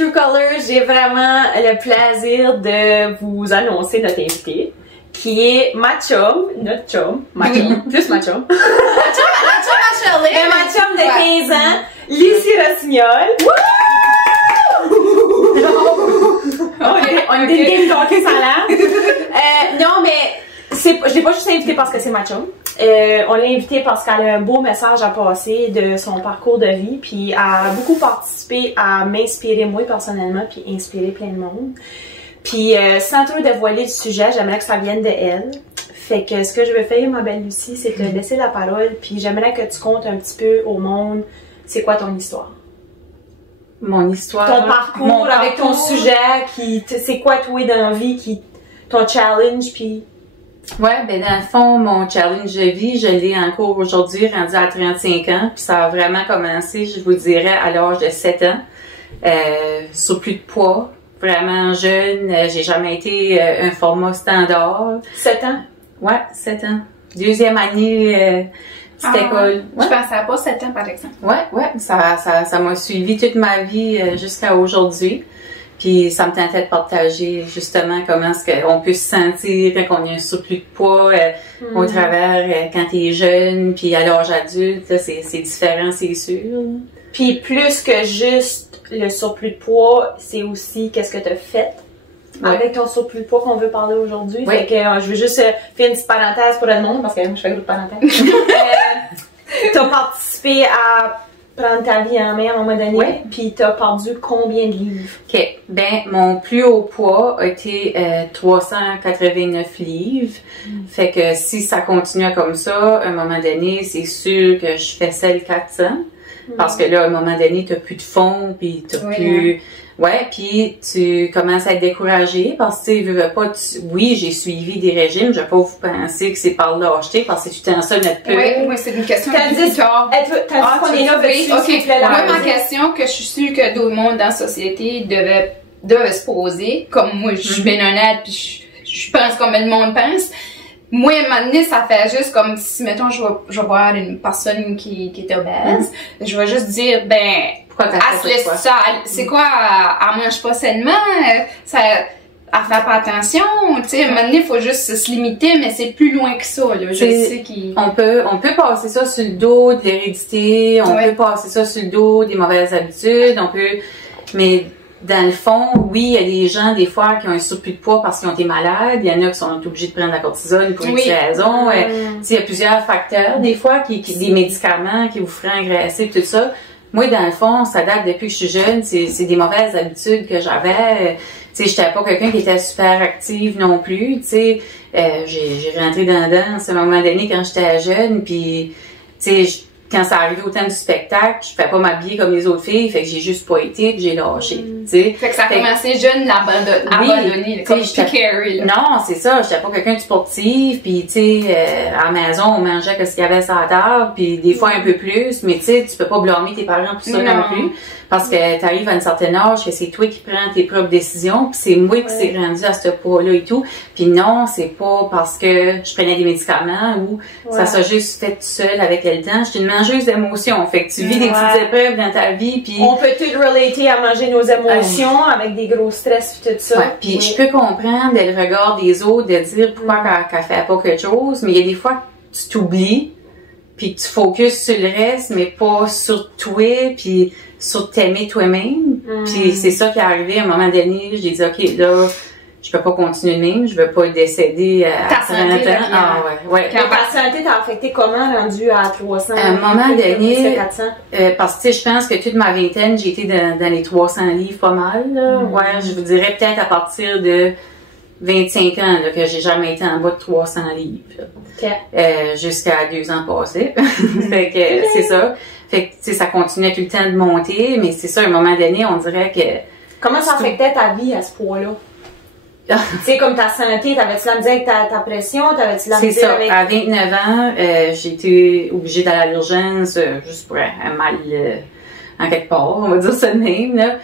True Colors, j'ai vraiment le plaisir de vous annoncer notre invité, qui est ma chum, notre chum, ma chum, plus ma chum. Ma chum de 15 ans, Lucie Rossignol. On est game talking ça là. Non, mais je l'ai pas juste invitée parce que c'est ma chum. On l'a invitée parce qu'elle a un beau message à passer de son parcours de vie, puis elle a beaucoup participé à m'inspirer moi personnellement, puis inspirer plein de monde. Puis sans trop dévoiler le sujet, j'aimerais que ça vienne de elle. Fait que ce que je veux faire, ma belle Lucie, c'est te laisser la parole, puis j'aimerais que tu comptes un petit peu au monde, c'est quoi ton histoire? Mon histoire. Ton parcours avec ton sujet, c'est quoi toi dans la vie, ton challenge, puis... Ouais, ben dans le fond, mon challenge de vie, je l'ai encore aujourd'hui, rendu à 35 ans, puis ça a vraiment commencé, je vous dirais, à l'âge de 7 ans, surplus de poids, vraiment jeune, j'ai jamais été un format standard. 7 ans? Ouais, 7 ans. Deuxième année, petite école. Ouais. Je pensais à pas 7 ans, par exemple. Ouais, ça m'a suivi toute ma vie jusqu'à aujourd'hui. Puis ça me tentait de partager justement comment est-ce qu'on peut se sentir quand on a un surplus de poids au travers quand t'es jeune, puis à l'âge adulte, là, c'est différent, c'est sûr. Puis plus que juste le surplus de poids, c'est aussi qu'est-ce que t'as fait avec ton surplus de poids qu'on veut parler aujourd'hui. Fait que je veux juste faire une petite parenthèse pour le monde, parce que moi je fais une parenthèse. T'as participé à prendre ta vie en main à un moment donné, puis t'as perdu combien de livres? OK. Ben, mon plus haut poids a été 389 livres. Fait que si ça continue comme ça, à un moment donné, c'est sûr que je fais celle 400. Parce que là, à un moment donné, t'as plus de fond, puis t'as plus... Ouais, puis tu commences à être découragé parce que tu veux pas... Oui, j'ai suivi des régimes, je vais pas vous penser que c'est par lâcheté parce que c'est tout le temps ça notre peur. Oui, c'est une question Tandis qu'on est là, moi, ma question que je suis sûre que d'autres mondes dans la société devaient se poser, comme moi, je suis bien honnête, puis je pense comme le monde pense. Moi, à un moment donné, ça fait juste comme si, mettons, je vais voir une personne qui est obèse, je vais juste dire, ben, c'est quoi, elle mange pas sainement, elle fait pas attention, tu sais, à un moment donné, il faut juste se limiter, mais c'est plus loin que ça, là, je sais on peut passer ça sur le dos de l'hérédité, on peut passer ça sur le dos des mauvaises habitudes, mais dans le fond, oui, il y a des gens, des fois, qui ont un surplus de poids parce qu'ils ont été malades. Il y en a qui sont obligés de prendre la cortisone pour une raison. Il y a plusieurs facteurs, des fois, des médicaments qui vous feraient engraisser, tout ça. Moi, dans le fond, ça date depuis que je suis jeune. C'est des mauvaises habitudes que j'avais. Tu sais, j'étais pas quelqu'un qui était super active non plus. Tu sais, j'ai rentré dans la danse à un moment donné quand j'étais jeune. Puis, tu sais, quand ça arrivait au temps du spectacle, je pouvais pas m'habiller comme les autres filles, fait que j'ai juste pas été, puis j'ai lâché, tu sais. Fait que ça a commencé jeune, l'abandonner, comme je carry. Non, c'est ça, j'étais pas quelqu'un de sportif, puis tu sais, à la maison, on mangeait ce qu'il y avait sur la table, puis des fois un peu plus, mais tu sais, tu peux pas blâmer tes parents pour ça non plus, parce que t'arrives à un certain âge que c'est toi qui prends tes propres décisions, puis c'est moi qui s'est rendu à ce poids-là et tout, puis non, c'est pas parce que je prenais des médicaments ou ça s'est juste fait tout seul avec le temps. J'étais une mangeuse d'émotions, fait que tu vis des petites épreuves dans ta vie, puis on peut tout relater à manger nos émotions avec des gros stress et tout ça. Puis je peux comprendre le regard des autres de dire pourquoi qu'elle fait pas quelque chose, mais il y a des fois que tu t'oublies, puis que tu focuses sur le reste, mais pas sur toi, puis sur t'aimer toi-même. Puis c'est ça qui est arrivé à un moment donné. J'ai dit, OK, là, je peux pas continuer de même, je veux pas décéder à 30 ans. Ah ouais. Quand ta santé t'a affecté comment, rendu à 300? À un moment donné, 400? parce que tu sais, je pense que toute ma vingtaine, j'ai été dans les 300 livres pas mal. Là. Ouais, je vous dirais peut-être à partir de 25 ans là, que j'ai jamais été en bas de 300 livres. Jusqu'à 2 ans passés. Fait que c'est ça. Fait que tu sais, ça continuait tout le temps de monter, mais c'est ça, à un moment donné, on dirait que... Comment ça affectait ta vie à ce point-là? Tu sais, comme ta santé, t'avais-tu la misère avec ta pression? T'avais-tu la misère avec... C'est ça. À 29 ans, j'ai été obligée d'aller à l'urgence juste pour un mal en quelque part, on va dire ça de même, là.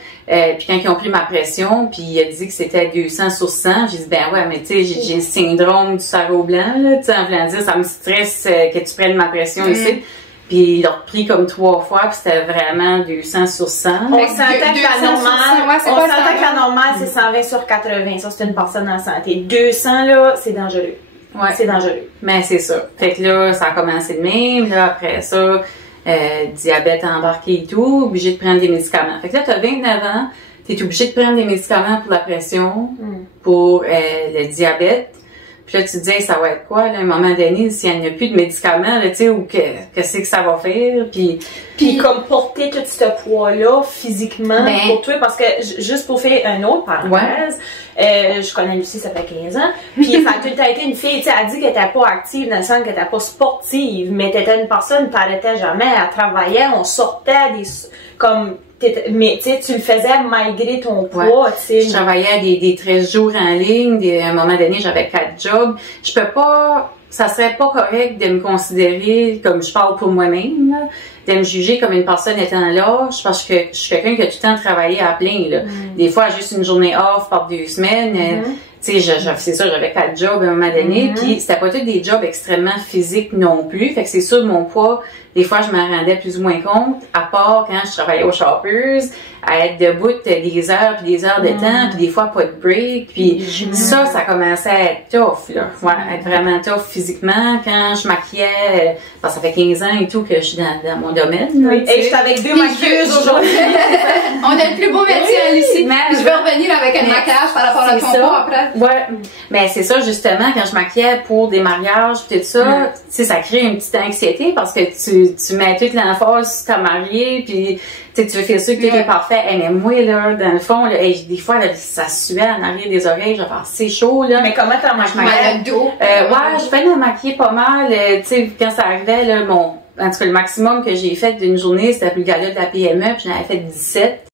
Puis quand ils ont pris ma pression, puis il a dit que c'était 200 sur 100, j'ai dit, ben ouais, mais tu sais, j'ai le syndrome du sarreau blanc, là, tu sais, en voulant dire, ça me stresse que tu prennes ma pression ici. Puis ils l'ont repris comme 3 fois, puis c'était vraiment 200 sur 100. On s'entend que la normale, ouais, on s'entend que la normale, c'est 120 sur 80. Ça, c'est une personne en santé. 200, là, c'est dangereux. Ouais. C'est dangereux. Mais c'est ça. Fait que là, ça a commencé de même. Là, après ça, diabète embarqué et tout, obligé de prendre des médicaments. Fait que là, t'as 29 ans, t'es obligé de prendre des médicaments pour la pression, pour le diabète. Puis là, tu te dis, hey, ça va être quoi, là, à un moment donné, s'il n'y en a plus de médicaments, là, tu sais, ou que c'est que ça va faire, Puis comme porter tout ce poids-là physiquement pour toi, parce que juste pour faire un autre parenthèse, je connais Lucie, ça fait 15 ans, puis ça a tout le temps été une fille, tu sais, elle dit qu'elle était pas active dans le sens qu'elle était pas sportive, mais t'étais une personne, t'arrêtais jamais, elle travaillait, on sortait comme, mais tu sais, tu le faisais malgré ton poids, tu sais. Je travaillais des 13 jours en ligne, à un moment donné, j'avais 4 jobs. Je peux pas, ça serait pas correct de me considérer comme je parle pour moi-même, là, de me juger comme une personne étant lâche, parce que je suis quelqu'un qui a tout le temps travaillé à plein, là. Des fois, juste une journée off par 2 semaines, tu sais, c'est ça, j'avais 4 jobs à un moment donné, puis c'était pas tous des jobs extrêmement physiques non plus, fait que c'est sûr, mon poids, des fois, je m'en rendais plus ou moins compte, à part quand je travaillais au Shoppers, à être debout des heures puis des heures de temps, puis des fois pas de break, puis ça commençait à être tough, là. Ouais, être vraiment tough physiquement. Quand je maquillais, parce que ça fait 15 ans et tout que je suis dans mon domaine. Oui. Et je suis avec 2 maquilleuses aujourd'hui. On a le plus beau métier ici. Je vais revenir avec un maquillage par rapport à ton poids après. Ouais. Mais c'est ça, justement, quand je maquillais pour des mariages pis tout ça, tu sais, ça crée une petite anxiété parce que tu mets toute l'emphase sur ta mariée, puis tu veux faire sûr que tout est parfait. Hey, mais moi, là, dans le fond, là, des fois, là, ça suait en arrière des oreilles, genre, c'est chaud, là. Mais comment t'as maquillé? Le dos. Ouais, je fais me maquiller pas mal, tu sais, quand ça arrivait, là, en tout cas, le maximum que j'ai fait d'une journée, c'était plus le gala de la PME, puis j'en avais fait 17.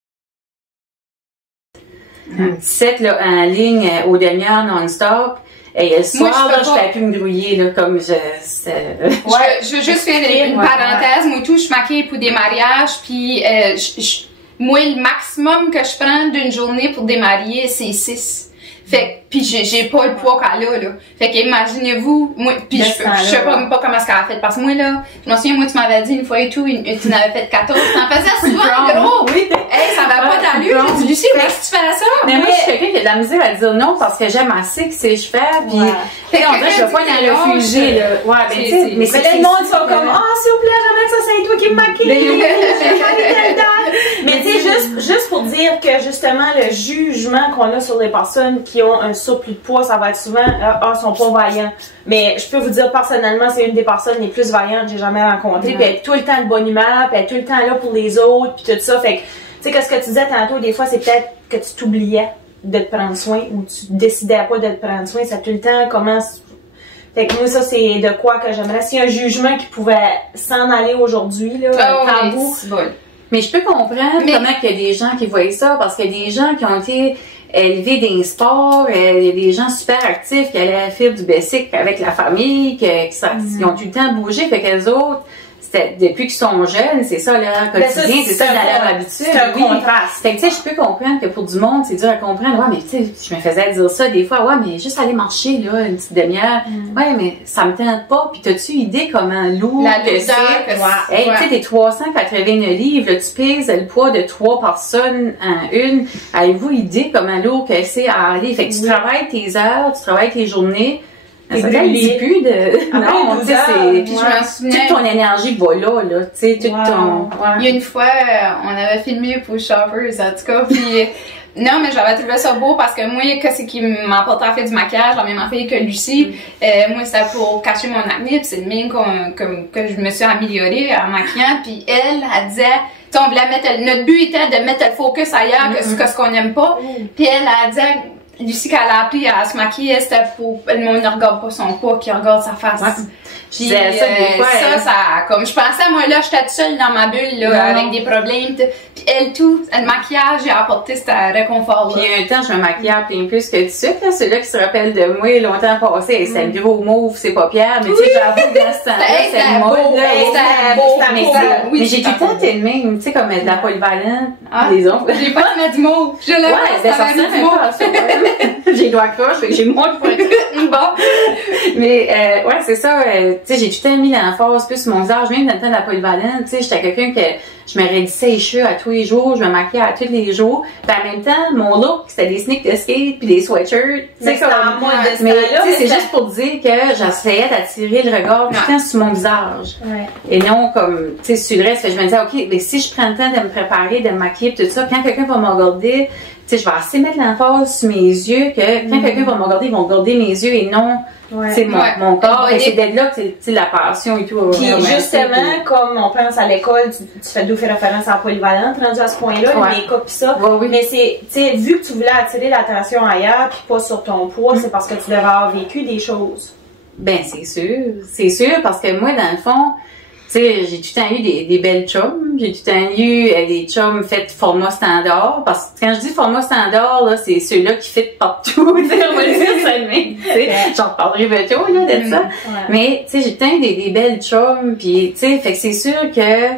17, là, en ligne, aux demi-heures non-stop. Et le soir, là, je ne pouvais plus me grouiller, là, comme je... Je veux juste faire une parenthèse. Moi, tout, je suis maquillée pour des mariages, puis moi, le maximum que je prends d'une journée pour des mariés, c'est 6. Fait puis j'ai pas le poids qu'elle a, là. Fait que imaginez-vous, moi, puis je sais pas comment est-ce qu'elle a fait. Parce que moi, là, je m'en souviens, moi, tu m'avais dit une fois et tout, tu n'avais fait 14. T'en faisais souvent, gros! Oui. Hey, ça va pas d'allure. J'ai dit, Lucie, qu'est-ce que tu fais ça? Mais moi, je suis quelqu'un qui a de la misère à dire non parce que j'aime assez que c'est je fais, puis on dirait que je vais pas y en refuser, là. Ouais, mais tu sais, mais c'est le monde sont comme, s'il vous plaît, j'aimerais que ça, c'est toi qui me maquille. Mais tu sais, juste pour dire que justement, le jugement qu'on a sur les personnes qui ont un surplus de poids, ça va être souvent, sont pas vaillants. Mais je peux vous dire personnellement, c'est une des personnes les plus vaillantes que j'ai jamais rencontrées. Puis elle est tout le temps de bonne humeur, puis elle est tout le temps là pour les autres, puis tout ça. Fait que, tu sais, qu'est-ce que tu disais tantôt, des fois, c'est peut-être que tu t'oubliais de te prendre soin ou tu décidais pas de te prendre soin. C'est tout le temps comment. Fait que moi, ça, c'est de quoi que j'aimerais. S'il y a un jugement qui pouvait s'en aller aujourd'hui, là, un tabou. Mais je peux comprendre comment il y a des gens qui voient ça, parce qu'il y a des gens qui ont été élevés dans les sports, il y a des gens super actifs qui allaient faire du basic avec la famille, qui ont tout le temps bougé, fait qu'elles autres, depuis qu'ils sont jeunes, c'est ça leur quotidien, c'est ça leur habitude. C'est un contraste. Fait que tu sais, je peux comprendre que pour du monde, c'est dur à comprendre. Ouais, mais tu sais, je me faisais dire ça des fois. Ouais, mais juste aller marcher, là, une petite demi-heure. Ouais, mais ça me tente pas. Puis t'as-tu idée comment lourd que c'est? Hey, tu sais, t'es 389 livres, là, tu pèses le poids de 3 personnes en une. Avez-vous idée comment lourd que c'est à aller? Fait que tu travailles tes heures, tu travailles tes journées. Ça ne plus de. Non, tu sais, c'est. Puis je m'en souviens. Toute ton énergie va là, tu sais, tout ton. Il y a une fois, on avait filmé pour Shoppers, en tout cas, puis. Non, mais j'avais trouvé ça beau parce que moi, qu'est-ce qui m'emportait à faire du maquillage, la même affaire que Lucie, moi, c'était pour cacher mon acné, puis c'est le même que je me suis améliorée en maquillant, puis elle disait, tu sais, on voulait mettre, notre but était de mettre le focus ailleurs que ce qu'on n'aime pas, puis elle disait, Lucie, qu'elle a appris à se maquiller, c'était pour le monde ne regarde pas son poids, qu'il regarde sa face. Puis ça, des fois, comme je pensais, moi là, j'étais toute seule dans ma bulle, là, avec des problèmes. Puis elle, le maquillage, j'ai apporté ce réconfort-là. Puis un temps, je me maquillais plein plus que du sucre, là. Celui-là qui se rappelle de moi, longtemps passé, c'était le gros mauve, c'est pas Pierre, mais tu sais, j'avoue, dans ce temps-là, c'est le mode, là. Mais j'ai tout le temps été le même, tu sais, comme de la polyvalente, les autres. J'ai pas de du mauve. Je l'ai j'ai le doigt croche, fait que j'ai moins de points. Bon. Mais, ouais, c'est ça, tu sais, j'ai tout le temps mis l'emphase plus sur mon visage, même dans le temps de la polyvalente, tu sais, j'étais quelqu'un que je me raidissais les cheveux à tous les jours, je me maquillais à tous les jours. Puis en même temps, mon look, c'était des sneaks de skate puis des sweatshirts. Mais c'est en mode de ce mais temps-là, tu sais, c'est ça- juste pour dire que j'essayais d'attirer le regard tout le temps sur mon visage. Ouais. Et non comme, tu sais, sur le reste. Fait que je me disais, OK, mais si je prends le temps de me préparer, de me maquiller tout ça, quand quelqu'un va me regarder, tu sais, je vais assez mettre l'emphase sur mes yeux que quand quelqu'un va me regarder, ils vont regarder mes yeux et non, Ouais. tu sais, mon corps. Ouais. Et c'est d'être là que, tu sais, la passion et tout. Puis vraiment, justement, comme on pense à l'école, tu fais d'où faire référence à la polyvalente, rendu à ce point-là, Ouais. le make-up pis ça. Ouais, oui. Mais c'est, tu sais, vu que tu voulais attirer l'attention ailleurs puis pas sur ton poids, c'est parce que tu devais avoir vécu des choses. Ben, c'est sûr, parce que moi, dans le fond, tu sais, j'ai tout le temps eu des belles chums, j'ai tout le temps eu des chums faits format standard, parce que quand je dis format standard, là, c'est ceux-là qui fit partout, tu sais, on va le dire ça de même, tu sais, j'en reparlerai bientôt, là, de ça. Ouais. Mais, tu sais, j'ai tout le temps eu des belles chums, puis, tu sais, fait que c'est sûr que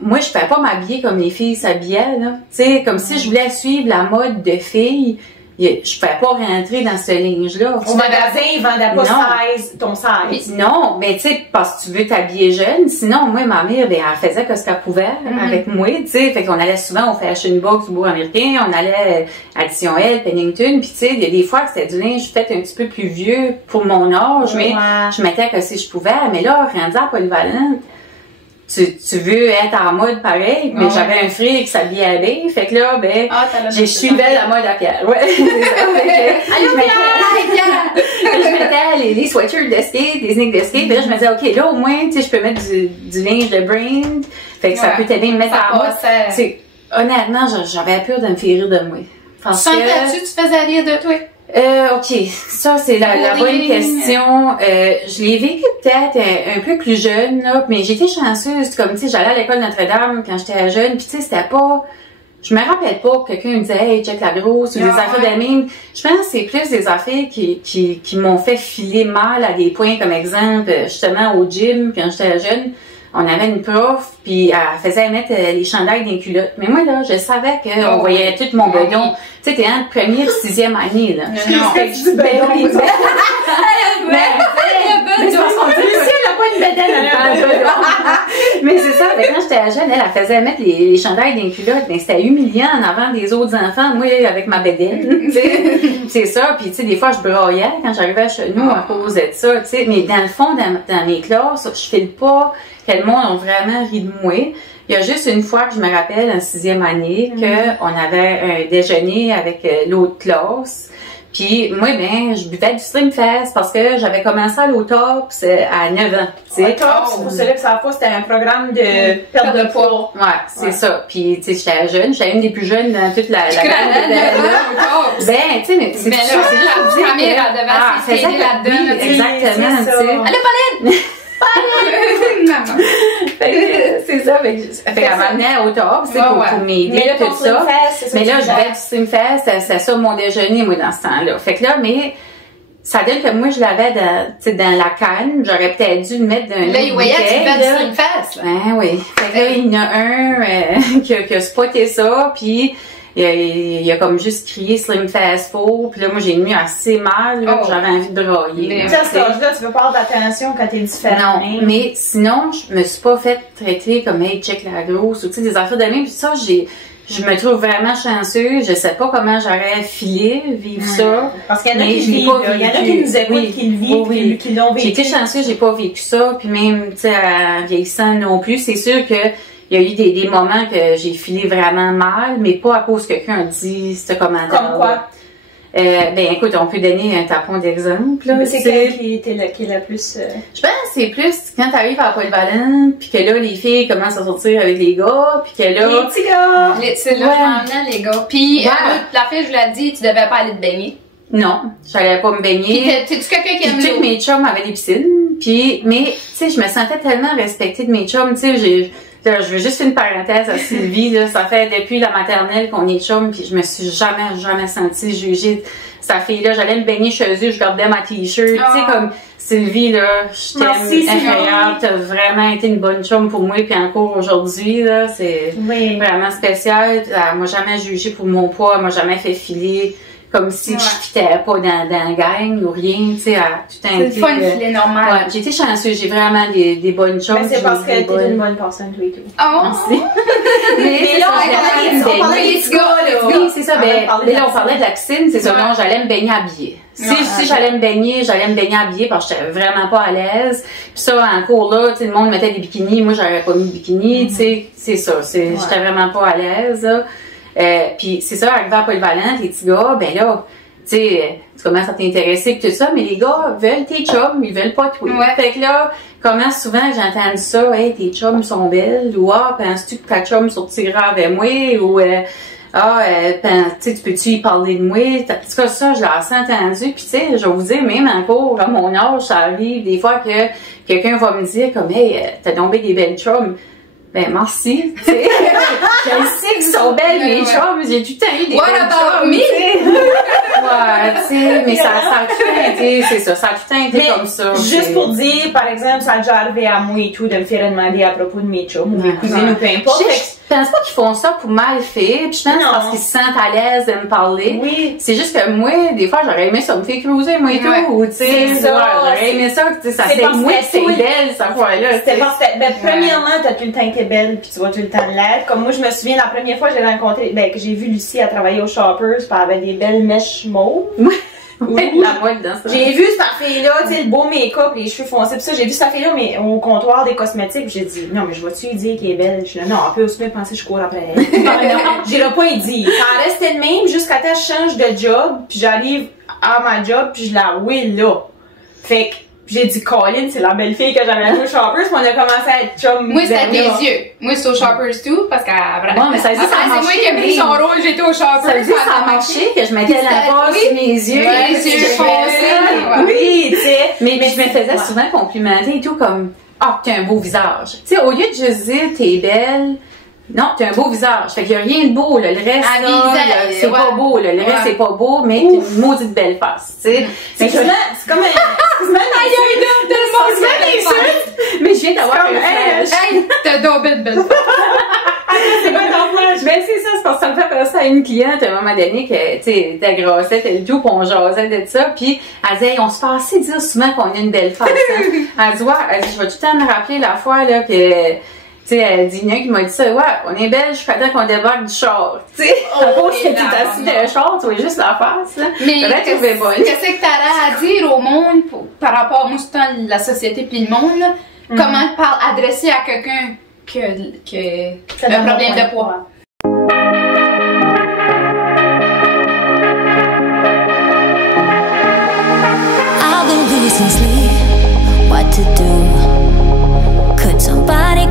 moi, je pouvais pas m'habiller comme les filles s'habillaient, là. Tu sais, comme si je voulais suivre la mode de filles, je pouvais pas rentrer dans ce linge-là. Au magasin, ils vendaient pas Non. ton size. Non, mais tu sais, parce que tu veux t'habiller jeune. Sinon, moi, ma mère, ben, elle faisait ce qu'elle pouvait avec moi, tu sais. Fait qu'on allait souvent au Fashion Box du Bourg américain, on allait à Addition L, Pennington, puis tu sais, il y a des fois que c'était du linge fait un petit peu plus vieux pour mon âge, mais Ouais. je mettais que si je pouvais. Mais là, rendu à polyvalente, tu veux être en mode pareil, mais Ouais. j'avais un frère qui s'habillait bien, fait que là, ben, Je je suivais la mode à Pierre. Ouais, c'est ça. Fait que, Allez, je mettais- je mettais les sweatshirts de skate, des sneakers de skate, puis là, je me disais, OK, là, au moins, tu sais, je peux mettre du linge de brand, fait que ça Ouais. peut t'aider à me mettre Ça en mode. passait. Tu sais, honnêtement, j'avais peur de me faire rire de moi. Parce que, Sentais-tu, tu faisais rire de toi? OK, ça, c'est la bonne Oui. question. Je l'ai vécu peut-être un peu plus jeune, là, mais j'étais chanceuse, comme, tu sais, j'allais à l'école Notre-Dame quand j'étais jeune, puis tu sais, c'était pas... Je me rappelle pas que quelqu'un me disait « Hey, check la grosse » ou des Ah, affaires ouais. de même. Je pense que c'est plus des affaires qui m'ont fait filer mal à des points, comme exemple, justement, au gym, quand j'étais jeune, on avait une prof, puis elle faisait mettre les chandails dans les culottes. Mais moi, là, je savais qu'on Oh, voyait tout mon oui. bedon. Tu sais, t'es entre première et 6e année, là. Non. Fait que je dis, ben oui, ben, mais c'est parce qu'on dit, Lucie, elle a pas une bedaine, elle a un bedon. mais c'est ça, fait que quand j'étais jeune, elle faisait mettre les chandails dans les culottes, mais c'était humiliant en avant des autres enfants, moi avec ma bédaine, tu sais. C'est ça, puis tu sais, des fois je braillais quand j'arrivais chez nous à cause de ça, tu sais, mais dans le fond, dans mes classes, je file pas que le monde a vraiment ri de moi. Il y a juste une fois que je me rappelle, en 6e année, qu'on avait un déjeuner avec l'autre classe. Puis moi, ben, je buvais du Slim Fast parce que j'avais commencé à l'autops à 9 ans. Tu sais. Tops, pour ceux-là qui savent pas, c'était un programme de perte de poids. Ouais, c'est ça. Puis, tu sais, j'étais jeune. J'étais une des plus jeunes dans toute la gang de là. Ben, tu sais, mais c'est Mais ça, là, c'est juste pour dire la première, elle devait faisait s'aider là-dedans, oui, là, tu sais, exactement, c'est tu ça. sais. Allez, Pauline! Maman. Fait que, c'est ça. Fait qu'elle m'amenait au top, c'est pour m'aider, Mais là, tout ton Slim ça. Fast, c'est ça. Mais que là, tu je fais. vais du Slim Fast, c'est ça mon déjeuner, moi, dans ce temps-là. Fait que là, mais ça donne que moi, je l'avais dans la canne. J'aurais peut-être dû le mettre dans Là, il voyait que tu bouteille, fais du là. Slim Fast, là. Ben oui. Fait que là, il y en a un qui a spoté ça, puis il a comme juste crié Slim Fast Four, puis là, moi, j'ai mis assez mal, là, Oh. puis j'avais envie de brailler. Mais là, Tu sais, à tu cet sais. âge-là, tu veux pas avoir d'attention quand t'es différente. Non, mais sinon, je me suis pas fait traiter comme hey, check la grosse ou tu sais des affaires de même. Puis ça, je me trouve vraiment chanceuse. Je sais pas comment j'aurais filé vivre ça. Parce qu'il y en a Mais qui je l'ai vivent, pas là. Il y en a vécu. qui nous écoutent, Oui. qui le vivent, Oui, oui. qui l'ont vécu. J'ai été chanceuse, j'ai pas vécu ça. Puis même, tu sais, en vieillissant non plus, c'est sûr que il y a eu des moments que j'ai filé vraiment mal, mais pas à cause que quelqu'un a dit ce commentaire. Comme quoi? Ben écoute, on peut donner un tapon d'exemple. là, Mais c'est tu sais. quel qui est le plus... Je pense que c'est plus quand t'arrives à la polyvalente, puis que là, les filles commencent à sortir avec les gars, puis que là... Les petits gars! C'est là, Ouais. je m'emmenais, les gars. Puis, Ouais. la fille, je l'ai dit, tu devais pas aller te baigner. Non, j'allais pas me Puis, baigner. t'es-tu quelqu'un qui Puis aime tous l'eau? mes chums avaient des piscines, puis... Mais, tu sais, je me sentais tellement respectée de mes chums, tu sais, là, je veux juste une parenthèse à Sylvie, là, ça fait depuis la maternelle qu'on est chums, puis je me suis jamais sentie jugée. Sa fille-là, j'allais me baigner chez eux, je gardais ma t-shirt, tu sais, comme Sylvie, là, je Merci, t'aime Sylvie. incroyable, t'as vraiment été une bonne chum pour moi, puis encore aujourd'hui, là, c'est Oui. vraiment spécial. Elle m'a jamais jugée pour mon poids, elle m'a jamais fait filer comme si je fitais pas dans la gang ou rien, tu sais, à tout un C'est le fun filet normal. Ouais, j'ai été chanceuse, j'ai vraiment des bonnes choses. Mais c'est parce que t'es une bonne personne, toi et tout. Oh! Merci. Mais là, on parlait des petits gars, là. oui, c'est ça. Mais là, on on parlait de la piscine, c'est ça. Non, j'allais me baigner habillée. Si j'allais me baigner habillée parce que j'étais vraiment pas à l'aise. Puis ça, en cours là, tu sais, le monde mettait des bikinis. Moi, j'aurais pas mis de bikini, tu sais. C'est ça. J'étais vraiment pas à l'aise, là. Puis c'est ça, arrivé à Polyvalente, les petits gars, ben là, tu sais, tu commences à t'intéresser pis tout ça, mais les gars veulent tes chums, ils veulent pas toi. Ouais. Fait que là, comment souvent j'ai entendu ça, hey, tes chums sont belles, ou penses-tu que ta chum sortira avec moi, ou tu peux-tu y parler de moi? En tout cas, ça, je l'ai assez entendu, puis tu sais, je vais vous dire, même encore, à mon âge, ça arrive des fois que quelqu'un va me dire comme, hey, t'as tombé des belles chums. Ben, merci, tu sais. Je sais qu'ils sont belles, mes chums. J'ai tout le temps eu des belles chums. Ouais, tu sais, mais ça a tout le temps été, c'est ça, ça a tout le temps été comme ça. Juste pour dire, par exemple, ça a déjà arrivé à moi et tout de me faire demander à propos de mes chums ou mes cousines ou peu importe. Je pense pas qu'ils font ça pour mal faire, puis je pense parce qu'ils se sentent à l'aise de me parler. Oui. C'est juste que moi, des fois, j'aurais aimé ça me faire cruiser, moi et tout, ou tu sais, j'aurais aimé ça, tu sais, ça c'est moi que c'est belle, cette fois-là. C'est parce que, ben, premièrement, t'as tout le temps été belle, puis tu vas tout le temps l'être. Comme moi, je me souviens, la première fois que j'ai rencontré, ben, que j'ai vu Lucie à travailler au Shoppers, puis elle avait des belles mèches mauves. Oui, la mode dans ça. J'ai vu cette fille-là, tu sais, le beau make-up, les cheveux foncés, pis ça, j'ai vu cette fille-là, mais au comptoir des cosmétiques, j'ai dit, non, mais je vais-tu lui dire qu'elle est belle? Je suis là, non, on peut aussi bien penser que je cours après elle. J'irai pas y dire. Ça restait de même jusqu'à temps que je change de job, puis j'arrive à ma job, puis je la oui là. Fait que, j'ai dit, Colin, c'est la belle fille que j'avais vue au Shoppers, puis on a commencé à être chum. Moi, c'était tes yeux. Moi, c'est au Shoppers tout, parce que, bon, mais ça dit, ça a marché. C'est moi qui ai pris son rôle, j'étais au Shoppers. Ça dit, ça a marché, que je mettais la base sur mes yeux. Les yeux foncés. Oui, tu sais. Mais je me faisais souvent complimenter et tout, comme, t'as un beau visage. Tu sais, au lieu de juste dire, t'es belle, non, t'as un beau visage. Fait qu'il y a rien de beau, là. Le reste, c'est pas beau, là. Le reste, c'est pas beau, mais t'as une maudite belle face, tu sais. C'est comme un mais je viens d'avoir un flash. Hey, t'as donc belle face. C'est pas ton flash. Ben, c'est ça, c'est parce que ça me fait penser à une cliente, à un moment donné, que, tu sais, était grossette, elle tout, pis on jasait de ça, pis elle disait, hey, on se fait assez dire souvent qu'on a une belle face, hein. Elle dit, je vais tout le temps me rappeler la fois, là, que, tu sais, elle dit, il y en a qui m'a dit ça, on est belle jusqu'à temps qu'on débarque du char, tu sais. En gros, si t'es assis dans le char, tu vois juste la face, là. Mais qu'est-ce que t'aurais à dire au monde par rapport, moi, c'est la société puis le monde, là, comment adresser à quelqu'un qui a un problème de poids? I've been losing sleep, what to do? Could somebody